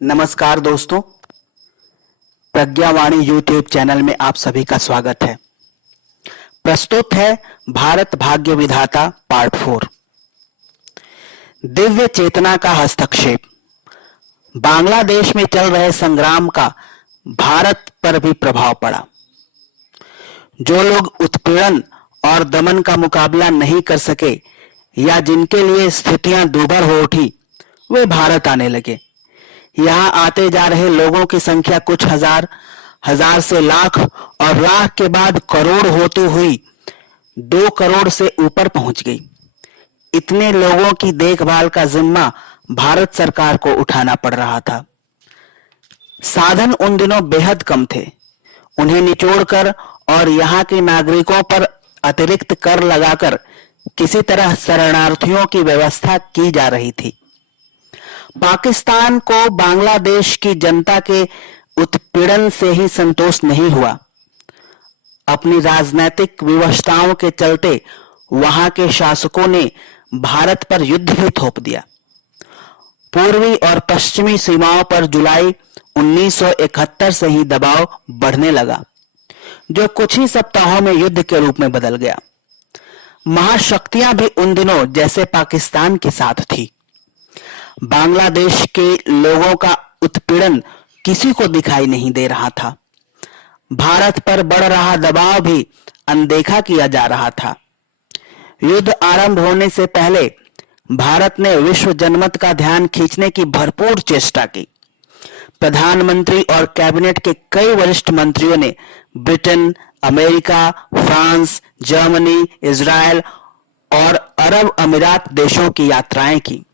नमस्कार दोस्तों, प्रज्ञावाणी YouTube channel में आप सभी का स्वागत है। प्रस्तुत है भारत भाग्य विधाता पार्ट 4। दिव्य चेतना का हस्तक्षेप। बांग्लादेश में चल रहे संग्राम का भारत पर भी प्रभाव पड़ा। जो लोग उत्पीड़न और दमन का मुकाबला नहीं कर सके या जिनके लिए स्थितियां दूभर हो उठी, वे भारत आने लगे। यहां आते जा रहे लोगों की संख्या कुछ हजार, हजार से लाख और लाख के बाद करोड़ होती हुई 2 करोड़ से ऊपर पहुंच गई। इतने लोगों की देखभाल का जिम्मा भारत सरकार को उठाना पड़ रहा था। साधन उन दिनों बेहद कम थे। उन्हें निचोड़कर और यहां के नागरिकों पर अतिरिक्त कर लगाकर किसी तरह शरणार्थियों की व्यवस्था की जा रही थी। पाकिस्तान को बांग्लादेश की जनता के उत्पीड़न से ही संतोष नहीं हुआ। अपनी राजनीतिक विवशताओं के चलते वहां के शासकों ने भारत पर युद्ध भी थोप दिया। पूर्वी और पश्चिमी सीमाओं पर जुलाई 1971 से ही दबाव बढ़ने लगा, जो कुछ ही सप्ताहों में युद्ध के रूप में बदल गया। महाशक्तियां भी उन दिनों जैसे पाकिस्तान के साथ थी। बांग्लादेश के लोगों का उत्पीड़न किसी को दिखाई नहीं दे रहा था। भारत पर बढ़ रहा दबाव भी अनदेखा किया जा रहा था। युद्ध आरंभ होने से पहले भारत ने विश्व जनमत का ध्यान खींचने की भरपूर चेष्टा की। प्रधानमंत्री और कैबिनेट के कई वरिष्ठ मंत्रियों ने Britain, America, France, Germany, Israel और अरब अमीरात देशों की यात्राएं की।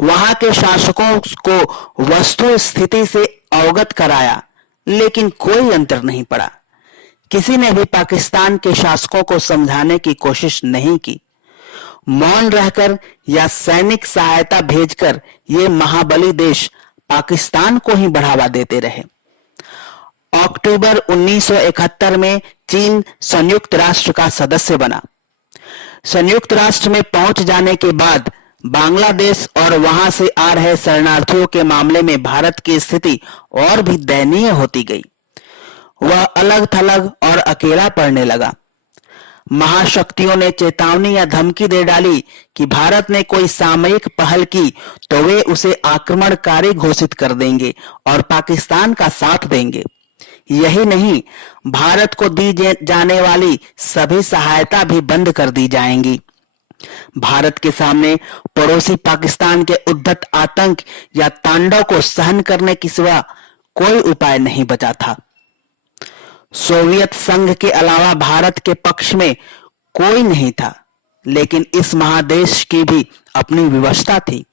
वहां के शासकों को वस्तु स्थिति से अवगत कराया, लेकिन कोई अंतर नहीं पड़ा। किसी ने भी पाकिस्तान के शासकों को समझाने की कोशिश नहीं की। मौन रहकर या सैनिक सहायता भेजकर ये महाबली देश पाकिस्तान को ही बढ़ावा देते रहे। अक्टूबर 1971 में चीन संयुक्त राष्ट्र का सदस्य बना। संयुक्त राष्ट्र में पहुंच जाने के बाद बांग्लादेश और वहां से आ रहे शरणार्थियों के मामले में भारत की स्थिति और भी दयनीय होती गई। वह अलग थलग और अकेला पड़ने लगा। महाशक्तियों ने चेतावनी या धमकी दे डाली कि भारत ने कोई सामयिक पहल की तो वे उसे आक्रमणकारी घोषित कर देंगे और पाकिस्तान का साथ देंगे। यही नहीं, भारत को दी जाने वाली सभी सहायता भी बंद कर दी जाएंगी। भारत के सामने पड़ोसी पाकिस्तान के उद्धत आतंक या तांडव को सहन करने के सिवा कोई उपाय नहीं बचा था। सोवियत संघ के अलावा भारत के पक्ष में कोई नहीं था, लेकिन इस महादेश की भी अपनी विवशता थी।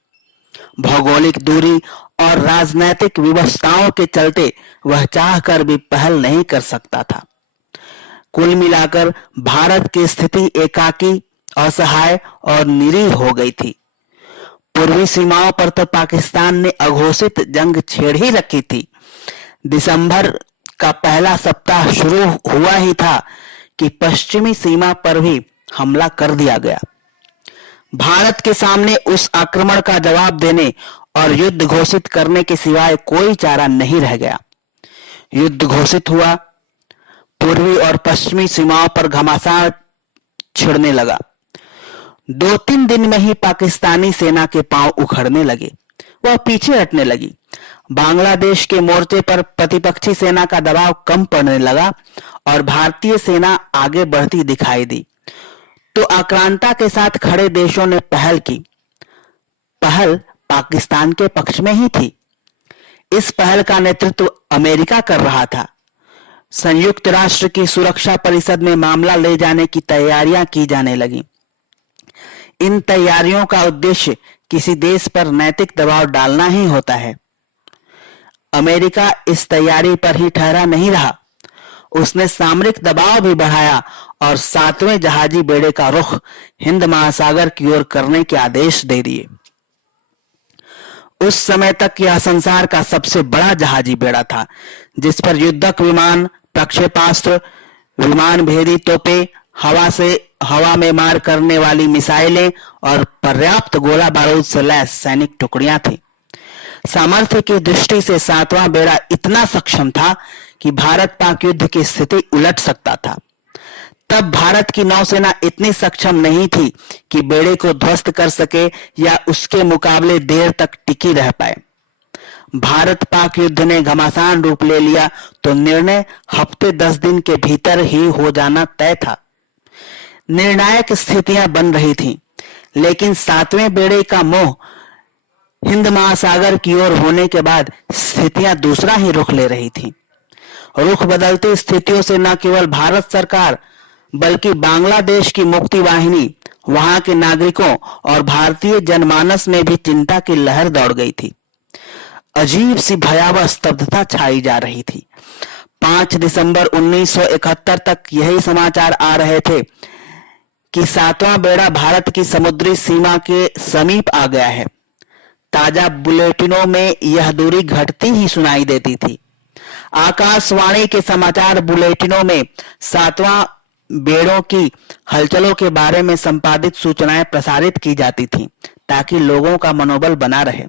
भौगोलिक दूरी और राजनीतिक विवशताओं के चलते वह चाहकर भी पहल नहीं कर सकता था। कुल मिलाकर भारत की स्थिति एकाकी, असहाय और निरीह हो गई थी। पूर्वी सीमाओं पर तो पाकिस्तान ने अघोषित जंग छेड़ ही रखी थी। दिसंबर का पहला सप्ताह शुरू हुआ ही था कि पश्चिमी सीमा पर भी हमला कर दिया गया। भारत के सामने उस आक्रमण का जवाब देने और युद्ध घोषित करने के सिवाय कोई चारा नहीं रह गया। युद्ध घोषित हुआ। पूर्वी और पश्चिमी सीमाओं पर घमासान छिड़ने लगा। 2-3 दिन में ही पाकिस्तानी सेना के पांव उखड़ने लगे। वह पीछे हटने लगी। बांग्लादेश के मोर्चे पर प्रतिपक्षी सेना का दबाव कम पड़ने लगा और भारतीय सेना आगे बढ़ती दिखाई दी तो आक्रांता के साथ खड़े देशों ने पहल की। पहल पाकिस्तान के पक्ष में ही थी। इस पहल का नेतृत्व अमेरिका कर रहा था। संयुक्त राष्ट्र की सुरक्षा परिषद में मामला ले जाने की तैयारियां की जाने लगी। इन तैयारियों का उद्देश्य किसी देश पर नैतिक दबाव डालना ही होता है। अमेरिका इस तैयारी पर ही ठहरा नहीं रहा। उसने सामरिक दबाव भी बढ़ाया और 7वें जहाजी बेड़े का रुख हिंद महासागर की ओर करने के आदेश दे दिए। उस समय तक यह संसार का सबसे बड़ा जहाजी बेड़ा था, जिस पर युद्धक विमान, प्रक्षेपास्त्र, विमान भेदी तोपें, हवा में मार करने वाली मिसाइलें और पर्याप्त गोला बारूद से लैस सैनिक टुकड़ियां थी। सामर्थ्य की दृष्टि से सातवां बेड़ा इतना सक्षम था कि भारत पाक युद्ध की स्थिति उलट सकता था। तब भारत की नौसेना इतनी सक्षम नहीं थी कि बेड़े को ध्वस्त कर सके या उसके मुकाबले देर तक टिकी रह पाए। भारत पाक युद्ध ने घमासान रूप ले लिया तो निर्णय हफ्ते 10 दिन के भीतर ही हो जाना तय था। निर्णायक स्थितियां बन रही थीं, लेकिन सातवें बेड़े का मोह हिंद महासागर की ओर होने के बाद स्थितियां दूसरा ही रुख ले रही थीं। रुख बदलती स्थितियों से न केवल भारत सरकार बल्कि बांग्लादेश की मुक्ति वाहिनी, वहां के नागरिकों और भारतीय जनमानस में भी चिंता की लहर दौड़ गई थी। अजीब सी भयावह स्तब्धता छाई जा रही थी। 5 दिसंबर 1971 तक यही समाचार आ रहे थे कि सातवां बेड़ा भारत की समुद्री सीमा के समीप आ गया है। ताजा बुलेटिनों में यह दूरी घटती ही सुनाई देती थी। आकाशवाणी के समाचार बुलेटिनों में सातवां बेड़ों की हलचलों के बारे में संपादित सूचनाएं प्रसारित की जाती थीं, ताकि लोगों का मनोबल बना रहे।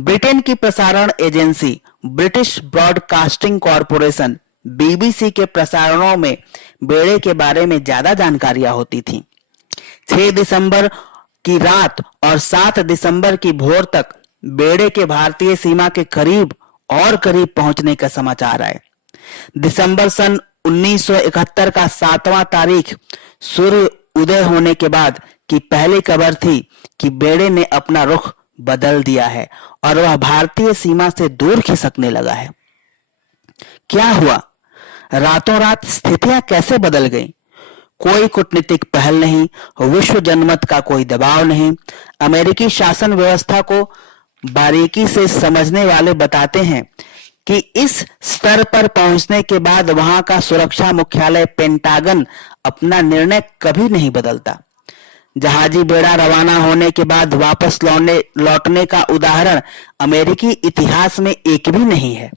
ब्रिटेन की प्रसारण agency British broadcasting corporation BBC के प्रसारणों में बेड़े के बारे में ज्यादा जानकारियां होती थीं। 6 दिसंबर की रात और 7 दिसंबर की भोर तक बेड़े के भारतीय सीमा के करीब और करीब पहुंचने का समाचार आए। दिसंबर सन 1971 का 7वां तारीख सूर्य उदय होने के बाद की पहली खबर थी कि बेड़े ने अपना रुख बदल दिया है और वह भारतीय सीमा से दूर खिसकने लगा है। क्या हुआ? रातों रात स्थितियां कैसे बदल गईं? कोई कूटनीतिक पहल नहीं, विश्व जनमत का कोई दबाव नहीं। अमेरिकी शासन व्यवस्था को बारीकी से समझने वाले बताते हैं कि इस स्तर पर पहुंचने के बाद वहां का सुरक्षा मुख्यालय पेंटागन अपना निर्णय कभी नहीं बदलता। जहाजी बेड़ा रवाना होने के बाद वापस लौटने का उदाहरण अमेरिकी इतिहास में एक भी नहीं है।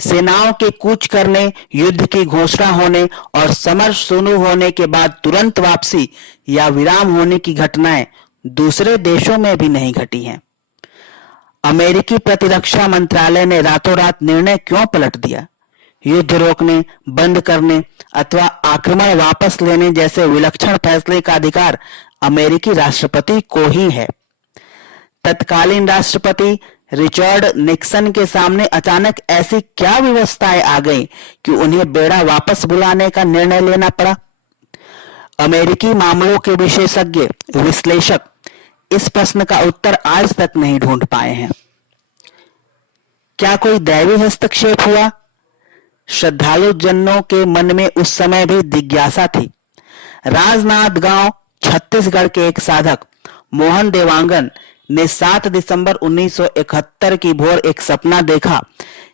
सेनाओं के कूच करने, युद्ध की घोषणा होने और समर शुरू होने के बाद तुरंत वापसी या विराम होने की घटनाएं दूसरे देशों में भी नहीं घटी हैं। अमेरिकी प्रतिरक्षा मंत्रालय ने रातों रात निर्णय क्यों पलट दिया? युद्ध रोकने, बंद करने अथवा आक्रमण वापस लेने जैसे विलक्षण फैसले का अधिकार अमेरिकी राष्ट्रपति को ही है। तत्कालीन राष्ट्रपति रिचर्ड निक्सन के सामने अचानक ऐसी क्या व्यवस्थाएं आ गई कि उन्हें बेड़ा वापस बुलाने का निर्णय लेना पड़ा? अमेरिकी मामलों के विशेषज्ञ विश्लेषक इस प्रश्न का उत्तर आज तक नहीं ढूंढ पाए हैं। क्या कोई दैवी हस्तक्षेप हुआ? श्रद्धालु जनों के मन में उस समय भी जिज्ञासा थी। राजनांदगांव छत्तीसगढ़ के एक साधक मोहन देवांगन ने 7 दिसंबर 1971 की भोर एक सपना देखा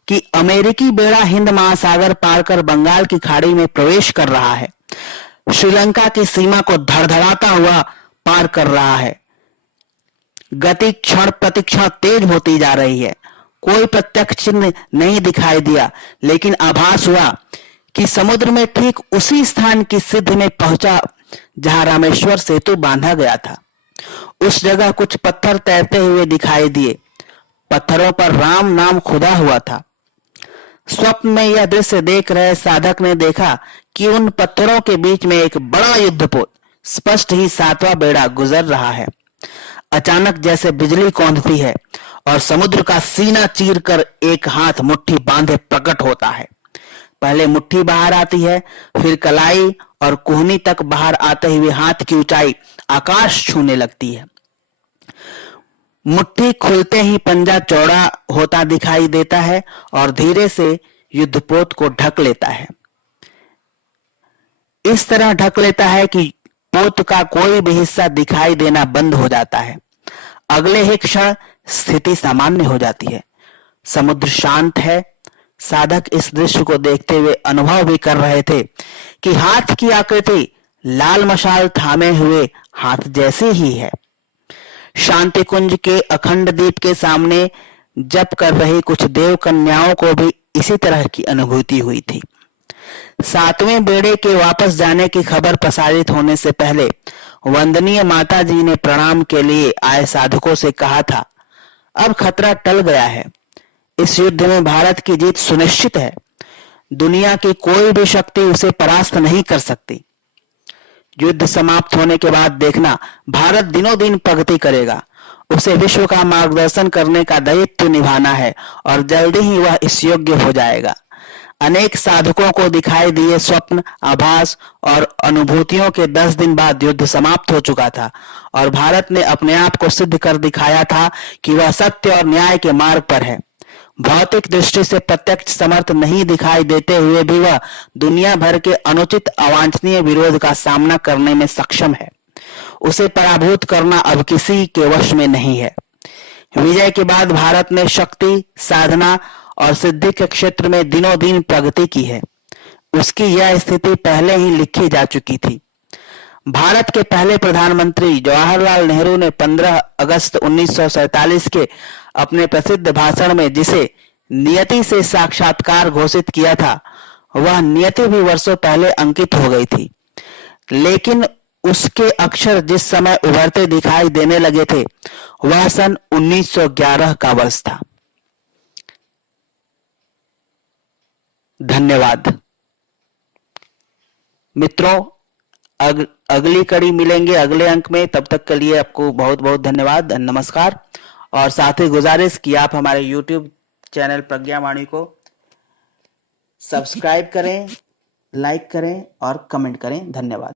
कि अमेरिकी बेड़ा हिंद महासागर पार कर बंगाल की खाड़ी में प्रवेश कर रहा है, श्रीलंका की सीमा को धड़धड़ाता हुआ पार कर रहा है। गति क्षण प्रतिक्षण तेज होती जा रही है। कोई प्रत्यक्ष चिन्ह नहीं दिखाई दिया, लेकिन आभास हुआ कि समुद्र में ठीक उसी स्थान की सिद्ध में पहुंचा जहां रामेश्वर सेतु बांधा गया था। उस जगह कुछ पत्थर तैरते हुए दिखाई दिए। पत्थरों पर राम नाम खुदा हुआ था। स्वप्न में यह दृश्य देख रहे साधक ने देखा कि उन पत्थरों के बीच में एक बड़ा युद्धपोत, स्पष्ट ही सातवां बेड़ा गुजर रहा है। अचानक जैसे बिजली कौंधती है और समुद्र का सीना चीरकर एक हाथ मुट्ठी बांधे प्रकट होता है। पहले मुट्ठी बाहर आती है, फिर कलाई और कोहनी तक बाहर आते हुए हाथ की ऊंचाई आकाश छूने लगती है। मुट्ठी खुलते ही पंजा चौड़ा होता दिखाई देता है और धीरे से युद्धपोत को ढक लेता है। इस तरह ढक लेता है कि पोत का कोई भी हिस्सा दिखाई देना बंद हो जाता है। अगले ही क्षण स्थिति सामान्य हो जाती है। समुद्र शांत है। साधक इस दृश्य को देखते हुए अनुभव भी कर रहे थे कि हाथ की आकृति लाल मशाल थामे हुए हाथ जैसे ही है। शांति कुंज के अखंड दीप के सामने जप कर रही कुछ देव कन्याओं को भी इसी तरह की अनुभूति हुई थी। सातवें बेड़े के वापस जाने की खबर प्रसारित होने से पहले वंदनीय माता जी ने प्रणाम के लिए आए साधकों से कहा था, अब खतरा टल गया है। इस युद्ध में भारत की जीत सुनिश्चित है। दुनिया की कोई भी शक्ति उसे परास्त नहीं कर सकती। युद्ध समाप्त होने के बाद देखना, भारत दिनों दिन प्रगति करेगा। उसे विश्व का मार्गदर्शन करने का दायित्व निभाना है और जल्दी ही वह इस योग्य हो जाएगा। अनेक साधकों को दिखाई दिए स्वप्न, आभास और अनुभूतियों के 10 दिन बाद युद्ध समाप्त हो चुका था और भारत ने अपने आप को सिद्ध कर दिखाया था कि वह सत्य और न्याय के मार्ग पर है। भौतिक दृष्टि से प्रत्यक्ष समर्थ नहीं दिखाई देते हुए भी वह दुनिया भर के अनुचित अवांछनीय विरोध का सामना करने में सक्षम है। उसे पराभूत करना अब किसी के वश में नहीं है। विजय के बाद भारत ने शक्ति, साधना और सिद्धि के क्षेत्र में दिनों दिन प्रगति की है। उसकी यह स्थिति पहले ही लिखी जा चुकी थी। भारत के पहले प्रधानमंत्री जवाहरलाल नेहरू ने 15 अगस्त 1947 के अपने प्रसिद्ध भाषण में जिसे नियति से साक्षात्कार घोषित किया था, वह नियति भी वर्षों पहले अंकित हो गई थी, लेकिन उसके अक्षर जिस समय उभरते दिखाई देने लगे थे वह सन 1911 का वर्ष था। धन्यवाद मित्रों, अगली कड़ी मिलेंगे अगले अंक में। तब तक के लिए आपको बहुत बहुत धन्यवाद, नमस्कार। और साथ ही गुजारिश कि आप हमारे YouTube चैनल प्रज्ञा वाणी को सब्सक्राइब करें, लाइक करें और कमेंट करें। धन्यवाद।